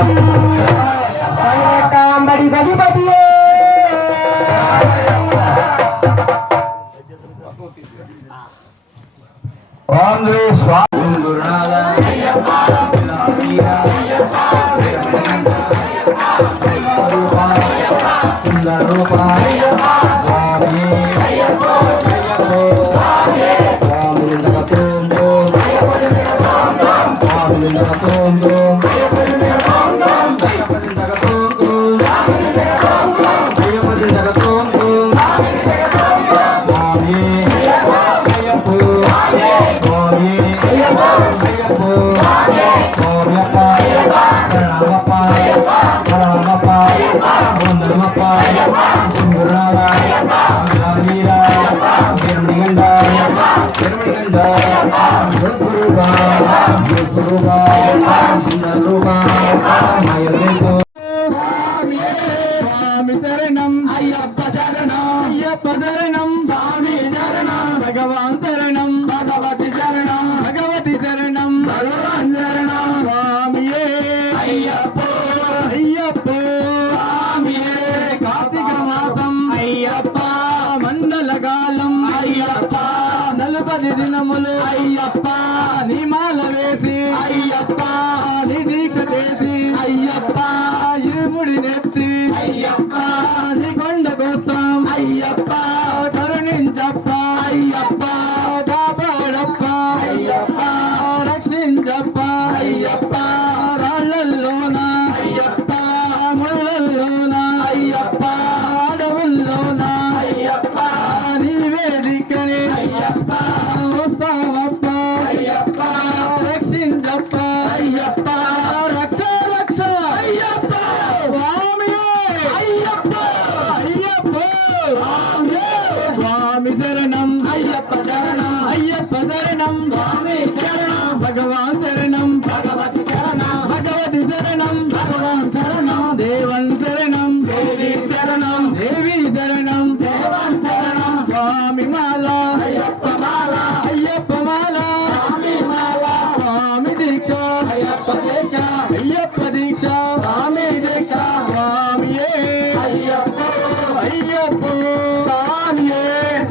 பதினெட்டாம்படி பதிபதியே காங்கிரஸ் குருநாதா ரூபாய் ரூபாய் குடும்பப்பா குருநாதா வீரா திருமணிகண்டா திருமணிகண்டா குருஸ்வரூபா குருஸ்வரூபா சுந்தரூபா மயல்வேப்பு சுவாமி சரணம் ஐயப்ப சரணம் ஐயப்ப சரணம் నిదినములు అయ్యప్ప నిమాల వేసి అయ్యప్ప దీక్ష చేసి అయ్యప్ప ఇరుముడి నెత్తి అయ్యప్ప కొండ కోస్తాం అయ్యప్ప కరుణించప్ప అయ్యప్ప కాపాడప్ప అయ్యప్ప రక్షించప్ప అయ్యప్ప రాళ్ళల్లోన అయ్యప్ప అయ్యప్ప దీక్ష అయ్యప్ప దీక్ష స్వామి దీక్ష స్వామియే అయ్యప్ప అయ్యప్ప స్వామియే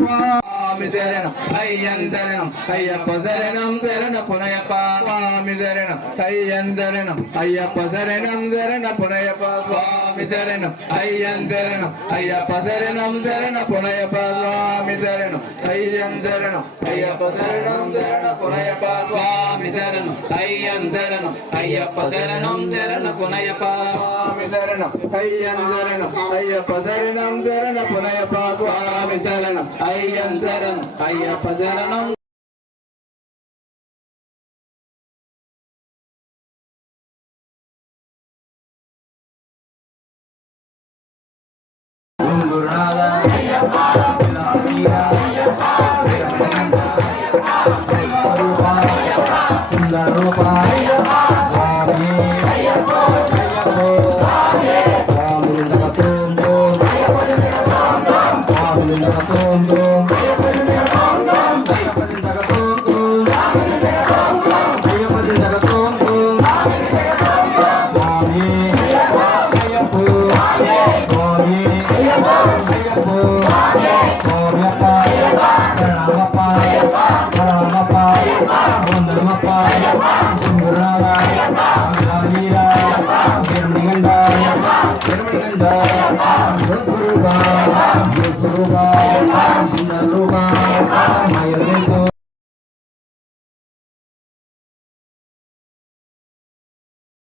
స్వామి శరణం అయ్యం శరణం అయ్యప్ప శరణం శరణ పునయప్ప స్వామి శరణం అయ్యం శరణం అయ్యప్ప శరణం శరణ పునయప్ప స్వామి శరణం అయ్యం శరణం అయ్యప్ప శరణం శరణ పునయప్ప స్వామి శరణం ஐயம் சரணம் ஐயப்ப சரணம் சரண குணையப்பா சுவாமி சரணம் ஐயம் சரணம் ஐயப்ப சரணம் சரண குணையப்பா சுவாமி சரணம் ஐயம் சரணம் ஐயப்ப சரணம் சரண குணையப்பா சுவாமி சரணம் ஐயம் சரணம் ஐயப்ப சரணம் Maya Rupa, Maya Rupa,